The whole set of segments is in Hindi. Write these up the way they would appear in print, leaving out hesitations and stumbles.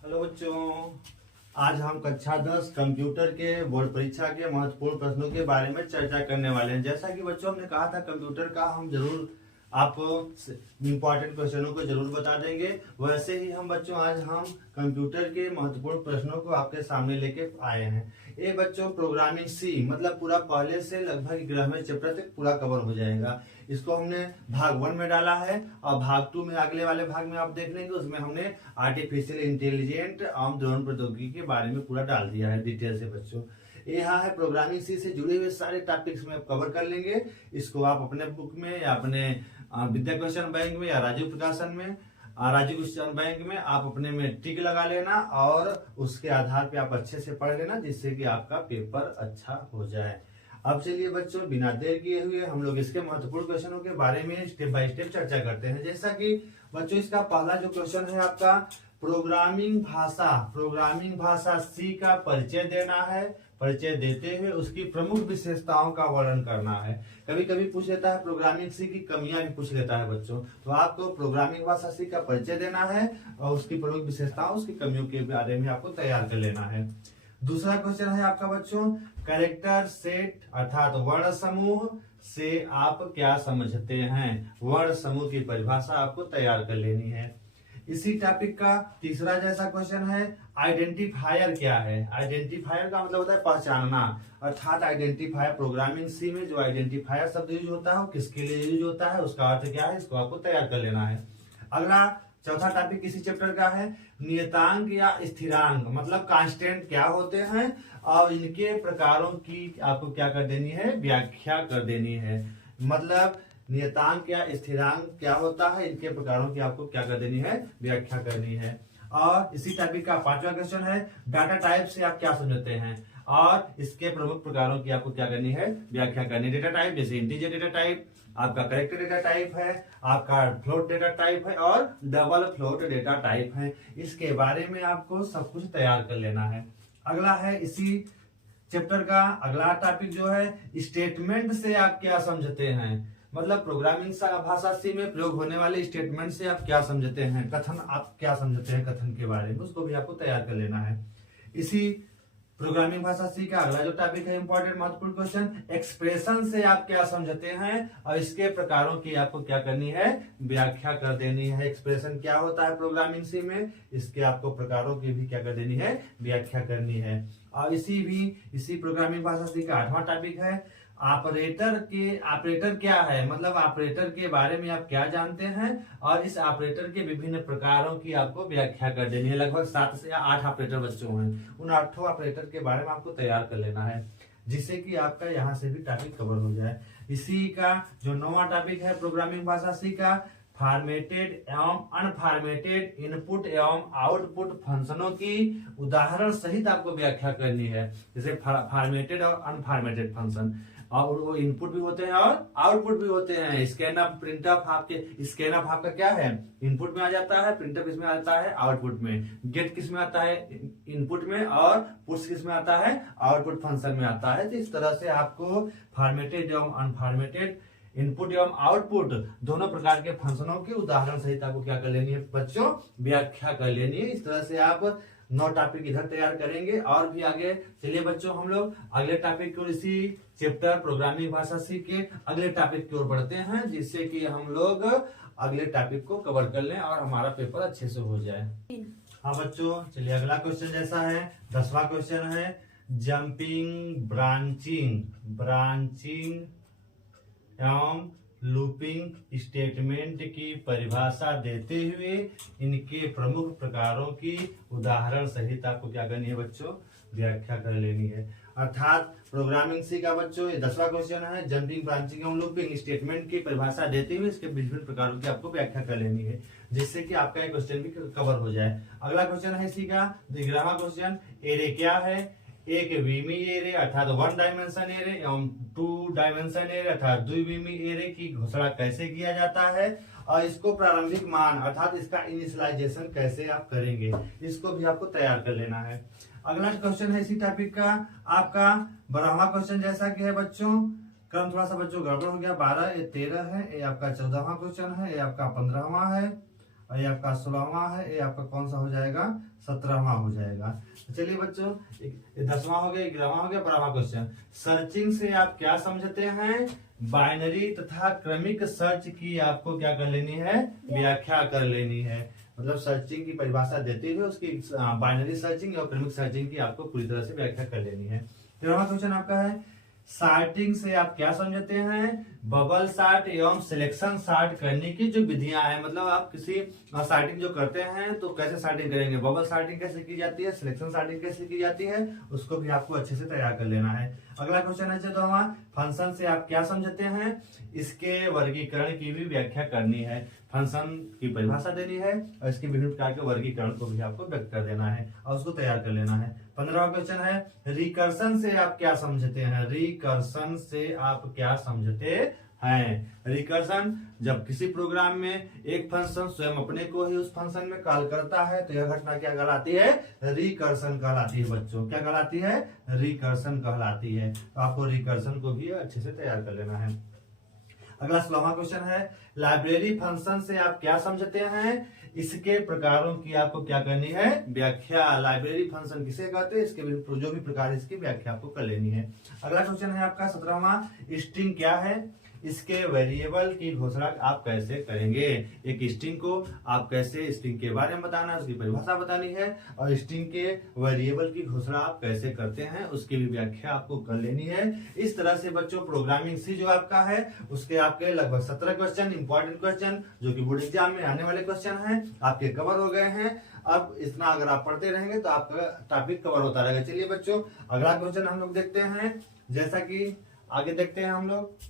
हेलो बच्चों, आज हम कक्षा 10 कंप्यूटर के बोर्ड परीक्षा के महत्वपूर्ण प्रश्नों के बारे में चर्चा करने वाले हैं। जैसा कि बच्चों हमने कहा था, कंप्यूटर का हम जरूर आपको इम्पोर्टेंट क्वेश्चनों को जरूर बता देंगे। वैसे ही हम बच्चों आज हम कंप्यूटर के महत्वपूर्ण प्रश्नों को आपके सामने लेके आए हैं। ये बच्चों प्रोग्रामिंग सी मतलब पूरा पहले से लगभग 11वें चैप्टर तक पूरा कवर हो जाएगा। इसको हमने भाग 1 में डाला है और भाग 2 में अगले वाले भाग में आप देख लेंगे, उसमें हमने आर्टिफिशियल इंटेलिजेंट एवं ड्रोन प्रौद्योगिकी के बारे में पूरा डाल दिया है डिटेल से। बच्चों यहाँ है प्रोग्रामिंग सी से जुड़े हुए सारे टॉपिक्स में आप कवर कर लेंगे। इसको आप अपने बुक में या अपने विद्या क्वेश्चन बैंक में या राजीव प्रकाशन में राजीव क्वेश्चन बैंक में आप अपने में टिक लगा लेना और उसके आधार पे आप अच्छे से पढ़ लेना, जिससे कि आपका पेपर अच्छा हो जाए। अब चलिए बच्चों, बिना देर किए हुए हम लोग इसके महत्वपूर्ण क्वेश्चनों के बारे में स्टेप बाय स्टेप चर्चा करते हैं। जैसा कि बच्चों इसका पहला जो क्वेश्चन है आपका प्रोग्रामिंग भाषा सी का परिचय देना है। परिचय देते हुए उसकी प्रमुख विशेषताओं का वर्णन करना है। कभी कभी पूछ लेता है प्रोग्रामिंग सी की कमियां भी पूछ लेता है बच्चों, तो आपको प्रोग्रामिंग भाषा सी का परिचय देना है और उसकी प्रमुख विशेषताओं उसकी कमियों के बारे में आपको तैयार कर लेना है। दूसरा क्वेश्चन है आपका बच्चों कैरेक्टर सेट अर्थात वर्ण समूह से आप क्या समझते हैं। वर्ण समूह की परिभाषा आपको तैयार कर लेनी है। इसी टॉपिक का तीसरा जैसा क्वेश्चन है आइडेंटिफायर क्या है। आइडेंटिफायर का मतलब होता है पहचानना, अर्थात आइडेंटिफायर प्रोग्रामिंग सी में जो आइडेंटिफायर शब्द यूज होता है वो किसके लिए यूज होता है, उसका अर्थ क्या है, इसको आपको तैयार कर लेना है। अगला चौथा टॉपिक इसी चैप्टर का है नियतांक या स्थिरांक मतलब कांस्टेंट क्या होते हैं और इनके प्रकारों की आपको क्या कर देनी है, व्याख्या कर देनी है। मतलब नियतांक या स्थिरांक क्या होता है, इनके प्रकारों की आपको क्या कर देनी है, व्याख्या करनी है। और इसी टॉपिक का पांचवा क्वेश्चन है डाटा टाइप से आप क्या समझते हैं और इसके प्रमुख प्रकारों की आपको क्या करनी है, व्याख्या करनी। डेटा टाइप जैसे इंटीजर डेटा टाइप, आपका कैरेक्टर डेटा टाइप है, आपका फ्लोट डेटा टाइप है और डबल फ्लोट डेटा टाइप है। इसके बारे में आपको सब कुछ तैयार कर लेना है। अगला है इसी चैप्टर का अगला टॉपिक जो है स्टेटमेंट से आप क्या समझते हैं। मतलब प्रोग्रामिंग भाषा सी में प्रयोग होने वाले स्टेटमेंट से आप क्या समझते हैं, कथन आप क्या समझते हैं, कथन के बारे में उसको भी आपको तैयार कर लेना है। इसी प्रोग्रामिंग भाषा सी का अगला जो टॉपिक है इंपॉर्टेंट महत्वपूर्ण क्वेश्चन एक्सप्रेशन से आप क्या समझते हैं और इसके प्रकारों की आपको क्या करनी है, व्याख्या कर देनी है। एक्सप्रेशन क्या होता है प्रोग्रामिंग सी में, इसके आपको प्रकारों की भी क्या कर देनी है, व्याख्या करनी है। और इसी प्रोग्रामिंग भाषा सी का 8वां टॉपिक है ऑपरेटर क्या है, मतलब ऑपरेटर के बारे में आप क्या जानते हैं और इस ऑपरेटर के विभिन्न प्रकारों की आपको व्याख्या कर देनी है। लगभग 7 से 8 ऑपरेटर बच्चों हैं, उन 8 ऑपरेटर के बारे में आपको तैयार कर लेना है, जिससे कि आपका यहाँ से भी टॉपिक कवर हो जाए। इसी का जो 9वां टॉपिक है प्रोग्रामिंग भाषा सी का फॉर्मेटेड एवं अनफॉर्मेटेड इनपुट एवं आउटपुट फंक्शनों की उदाहरण सहित आपको व्याख्या करनी है। जैसे फॉर्मेटेड और अनफॉर्मेटेड फंक्शन, और वो इनपुट भी होते हैं और आउटपुट भी होते हैं। स्कैनअप प्रिंटअप आपके स्कैनअप आपका क्या है, इनपुट में आ जाता है, प्रिंटअप किस में आता है, आउटपुट में। गेट किस में आता है, इनपुट में, और पुट्स किस में आता है, आउटपुट फंक्शन में आता है। तो इस तरह से आपको फॉर्मेटेड एवं अनफॉर्मेटेड इनपुट एवं आउटपुट दोनों प्रकार के फंक्शनों की उदाहरण सहित आपको क्या कर लेनी है बच्चों, व्याख्या कर लेनी है। इस तरह से आप 9 टॉपिक इधर तैयार करेंगे और भी आगे। चलिए बच्चों हम लोग अगले टॉपिक की ओर इसी चैप्टर प्रोग्रामिंग भाषा सी के अगले टॉपिक की ओर बढ़ते हैं, जिससे कि हम लोग अगले टॉपिक को कवर कर लें और हमारा पेपर अच्छे से हो जाए। हाँ बच्चों, चलिए अगला क्वेश्चन जैसा है 10वां क्वेश्चन है जंपिंग ब्रांचिंग एवं लूपिंग स्टेटमेंट की परिभाषा देते हुए इनके प्रमुख प्रकारों की उदाहरण सहित आपको क्या करनी है बच्चों, व्याख्या कर लेनी है। अर्थात प्रोग्रामिंग सी का बच्चों ये 10वां क्वेश्चन है जंपिंग ब्रांचिंग एवं लूपिंग स्टेटमेंट की परिभाषा देते हुए इसके विभिन्न प्रकारों की आपको व्याख्या कर लेनी है, जिससे कि आपका एक क्वेश्चन भी कवर हो जाए। अगला क्वेश्चन है इसी का 11वां क्वेश्चन एरे क्या है। एक विमी एरे अर्थात 1 डायमेंशन एरे एवं 2 डायमेंशन एरे अर्थात द्विविमी एरे की घोषणा कैसे किया जाता है और इसको प्रारंभिक मान अर्थात इसका इनिशियलाइजेशन कैसे आप करेंगे, इसको भी आपको तैयार कर लेना है। अगला क्वेश्चन है इसी टॉपिक का आपका 12वां क्वेश्चन जैसा कि है बच्चों, क्रम थोड़ा सा बच्चों गड़बड़ हो गया, 12 ये 13 है, ये आपका 14वां क्वेश्चन है, ये आपका 15वां है और ये आपका 16वां है, ये आपका कौन सा हो जाएगा, 17वां हो जाएगा। तो चलिए बच्चों, 10वां हो गया, 11वां हो गया, 12वां क्वेश्चन। सर्चिंग से आप क्या समझते हैं, बाइनरी तथा क्रमिक सर्च की आपको क्या कर लेनी है, व्याख्या कर लेनी है। मतलब सर्चिंग की परिभाषा देते हुए उसकी बाइनरी सर्चिंग और क्रमिक सर्चिंग की आपको पूरी तरह से व्याख्या कर लेनी है। 13वां क्वेश्चन आपका है, सार्टिंग से आप क्या समझते हैं, बबल सार्ट एवं सिलेक्शन सार्ट करने की जो विधियां हैं। मतलब आप किसी सार्टिंग जो करते हैं तो कैसे सार्टिंग करेंगे, बबल सार्टिंग कैसे की जाती है, सिलेक्शन सार्टिंग कैसे की जाती है, उसको भी आपको अच्छे से तैयार कर लेना है। अगला क्वेश्चन है 14वां, फंक्शन से आप क्या समझते हैं, इसके वर्गीकरण की भी व्याख्या करनी है। फंक्शन की परिभाषा देनी है और इसके विभिन्न प्रकार के वर्गीकरण को भी आपको व्यक्त कर देना है और उसको तैयार कर लेना है। 15वां क्वेश्चन है, रिकर्सन से आप क्या समझते हैं, रिकर्सन से आप क्या समझते हैं। रिकर्सन, जब किसी प्रोग्राम में एक फंक्शन स्वयं अपने को ही उस फंक्शन में कॉल करता है तो यह घटना क्या कहलाती है, रिकर्सन कहलाती है। बच्चों क्या कहलाती है, रिकर्सन कहलाती है। तो आपको रिकर्सन को भी अच्छे से तैयार कर लेना है। अगला 16वां क्वेश्चन है, लाइब्रेरी फंक्शन से आप क्या समझते हैं, इसके प्रकारों की आपको क्या करनी है, व्याख्या। लाइब्रेरी फंक्शन किसे कहते हैं, इसके जो भी प्रकार इसकी व्याख्या आपको कर लेनी है। अगला क्वेश्चन है आपका 17वां, स्ट्रिंग क्या है, इसके वेरिएबल की घोषणा आप कैसे करेंगे। एक स्ट्रिंग को आप कैसे, स्ट्रिंग के बारे में बताना है, उसकी परिभाषा बतानी है और स्ट्रिंग के वेरिएबल की घोषणा आप कैसे करते हैं उसकी भी व्याख्या आपको कर लेनी है। इस तरह से बच्चों प्रोग्रामिंग सी जो आपका है उसके आपके लगभग 17 क्वेश्चन, इंपॉर्टेंट क्वेश्चन जो कि बोर्ड एग्जाम में आने वाले क्वेश्चन हैं, आपके कवर हो गए हैं। अब इतना अगर आप पढ़ते रहेंगे तो आपका टॉपिक कवर होता रहेगा। चलिए बच्चों, अगला क्वेश्चन हम लोग देखते हैं, जैसा कि आगे देखते हैं हम लोग।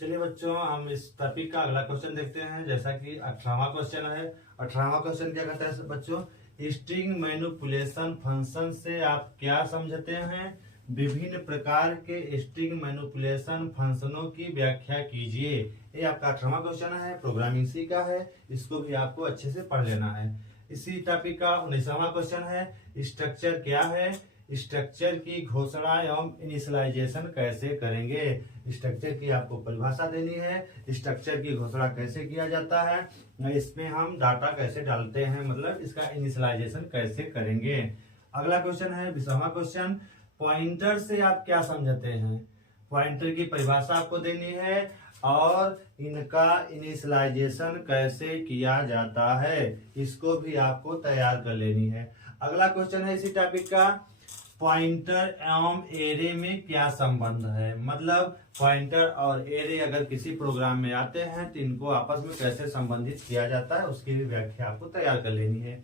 चलिए बच्चों, हम इस टॉपिक का अगला क्वेश्चन देखते हैं, जैसा कि 18वां क्वेश्चन है। 18वां क्वेश्चन क्या कहता है बच्चों, स्ट्रिंग मैनिपुलेशन फंक्शन से आप क्या समझते हैं, विभिन्न प्रकार के स्ट्रिंग मैनिपुलेशन फंक्शनों की व्याख्या कीजिए। ये आपका 18वां क्वेश्चन है, प्रोग्रामिंग सी का है, इसको भी आपको अच्छे से पढ़ लेना है। इसी टॉपिक का 19वां क्वेश्चन है, स्ट्रक्चर क्या है, स्ट्रक्चर की घोषणा एवं इनिशियलाइजेशन कैसे करेंगे। स्ट्रक्चर की आपको परिभाषा देनी है, स्ट्रक्चर की घोषणा कैसे किया जाता है, इसमें हम डाटा कैसे डालते हैं, मतलब इसका इनिशियलाइजेशन कैसे करेंगे। अगला क्वेश्चन है 20वां क्वेश्चन, पॉइंटर से आप क्या समझते हैं। पॉइंटर की परिभाषा आपको देनी है और इनका इनिशियलाइजेशन कैसे किया जाता है, इसको भी आपको तैयार कर लेनी है। अगला क्वेश्चन है इसी टॉपिक का, पॉइंटर एवं एरे में क्या संबंध है। मतलब पॉइंटर और एरे अगर किसी प्रोग्राम में आते हैं तो इनको आपस में कैसे संबंधित किया जाता है, उसकी भी व्याख्या आपको तैयार कर लेनी है।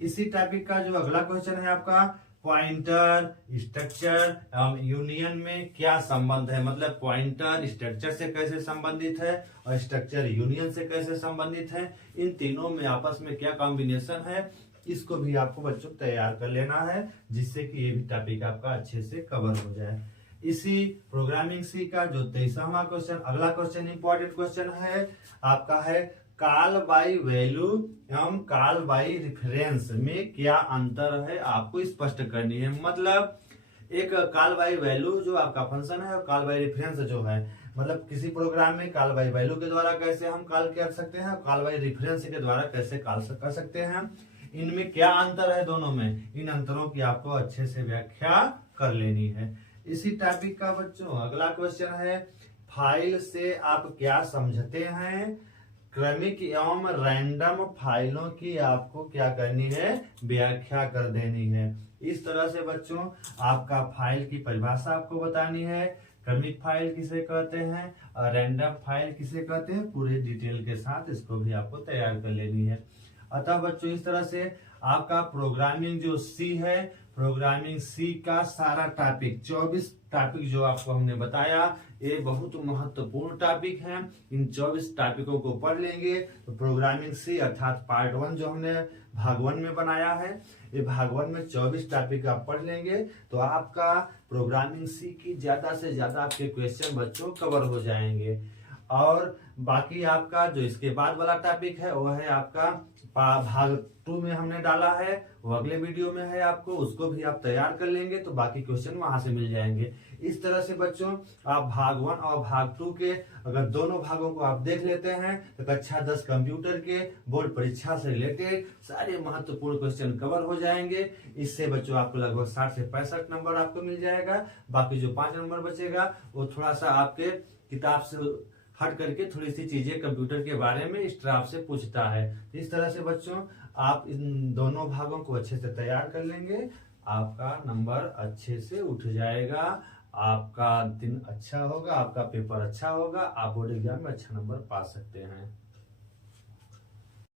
इसी टॉपिक का जो अगला क्वेश्चन है आपका, पॉइंटर स्ट्रक्चर एवं यूनियन में क्या संबंध है। मतलब पॉइंटर स्ट्रक्चर से कैसे संबंधित है और स्ट्रक्चर यूनियन से कैसे संबंधित है, इन तीनों में आपस में क्या कॉम्बिनेशन है, इसको भी आपको बच्चों तैयार कर लेना है, जिससे कि ये भी टॉपिक आपका अच्छे से कवर हो जाए। इसी प्रोग्रामिंग सी का जो 23वां क्वेश्चन, अगला क्वेश्चन इंपॉर्टेंट क्वेश्चन है आपका है, कॉल बाय वैल्यू एवं कॉल बाय रेफरेंस में क्या अंतर है, आपको स्पष्ट करनी है। मतलब एक कॉल बाय वैल्यू जो आपका फंक्शन है और कॉल बाय रेफरेंस जो है, मतलब किसी प्रोग्राम में कॉल बाय वैल्यू के द्वारा कैसे हम कॉल कर सकते हैं, कॉल बाय रेफरेंस के द्वारा कैसे कॉल कर सकते हैं, इनमें क्या अंतर है दोनों में, इन अंतरों की आपको अच्छे से व्याख्या कर लेनी है। इसी टॉपिक का बच्चों अगला क्वेश्चन है, फाइल से आप क्या समझते हैं। क्रमिक एवं रैंडम फाइलों की आपको क्या करनी है, व्याख्या कर देनी है। इस तरह से बच्चों आपका फाइल की परिभाषा आपको बतानी है, क्रमिक फाइल किसे कहते हैं और रैंडम फाइल किसे कहते हैं, पूरे डिटेल के साथ इसको भी आपको तैयार कर लेनी है। अतः बच्चों इस तरह से आपका प्रोग्रामिंग जो सी है, प्रोग्रामिंग सी का सारा टॉपिक 24 टॉपिक जो आपको हमने बताया, ये बहुत महत्वपूर्ण टॉपिक है। इन 24 टॉपिकों को पढ़ लेंगे तो प्रोग्रामिंग सी अर्थात पार्ट 1 जो हमने भाग 1 में बनाया है, ये भाग 1 में 24 टॉपिक आप पढ़ लेंगे तो आपका प्रोग्रामिंग सी की ज्यादा से ज्यादा आपके क्वेश्चन बच्चों कवर हो जाएंगे। और बाकी आपका जो इसके बाद वाला टॉपिक है वो है आपका भाग 2 में हमने डाला है, वो अगले वीडियो में है, आपको उसको भी आप तैयार कर लेंगे तो बाकी क्वेश्चन वहां से मिल जाएंगे। इस तरह से बच्चों आप भाग 1 और भाग 2 के अगर दोनों भागों को आप देख लेते हैं तो कक्षा 10 कंप्यूटर के बोर्ड परीक्षा से रिलेटेड सारे महत्वपूर्ण क्वेश्चन कवर हो जाएंगे। इससे बच्चों आपको लगभग 60 से 65 नंबर आपको मिल जाएगा। बाकी जो 5 नंबर बचेगा वो थोड़ा सा आपके किताब से हट करके थोड़ी सी चीजें कंप्यूटर के बारे में इस तरह से पूछता है। इस तरह से बच्चों आप इन दोनों भागों को अच्छे से तैयार कर लेंगे, आपका नंबर अच्छे से उठ जाएगा, आपका दिन अच्छा होगा, आपका पेपर अच्छा होगा, आप बोर्ड एग्जाम में अच्छा नंबर पा सकते हैं।